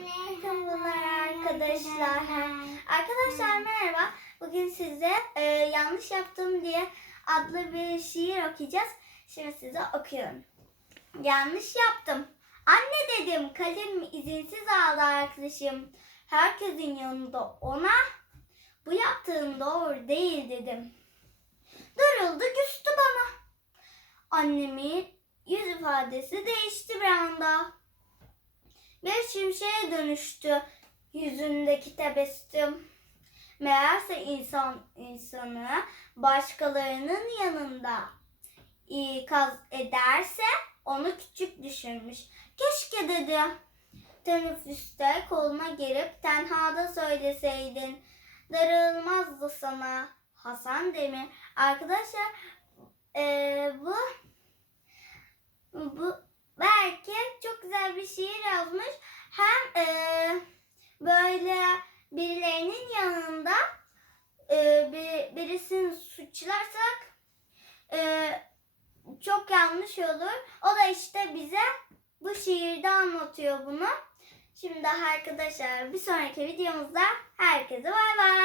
Merhabalar arkadaşlar. Arkadaşlar merhaba. Bugün size e, yanlış yaptım diye adlı bir şiir okuyacağız. Şimdi size okuyorum. Yanlış yaptım. Anne dedim kalem izinsiz aldı arkadaşım. Herkesin yanında ona bu yaptığın doğru değil dedim. Darıldı küstü bana. Annemin yüz ifadesi değişti bir anda. Bir şimşeğe dönüştü yüzündeki tebessüm. Meğerse insan insanı başkalarının yanında ikaz ederse onu küçük düşürmüş. Keşke dedi. Teneffüste koluna girip tenhada söyleseydin. Darılmazdı sana Hasan Demir. Arkadaşlar bu bu bir şiir yazmış. Hem eee, böyle birilerinin yanında eee, bir, birisini suçlarsak eee, çok yanlış olur. O da işte bize bu şiirde anlatıyor bunu. Şimdi arkadaşlar bir sonraki videomuzda herkese bay bay.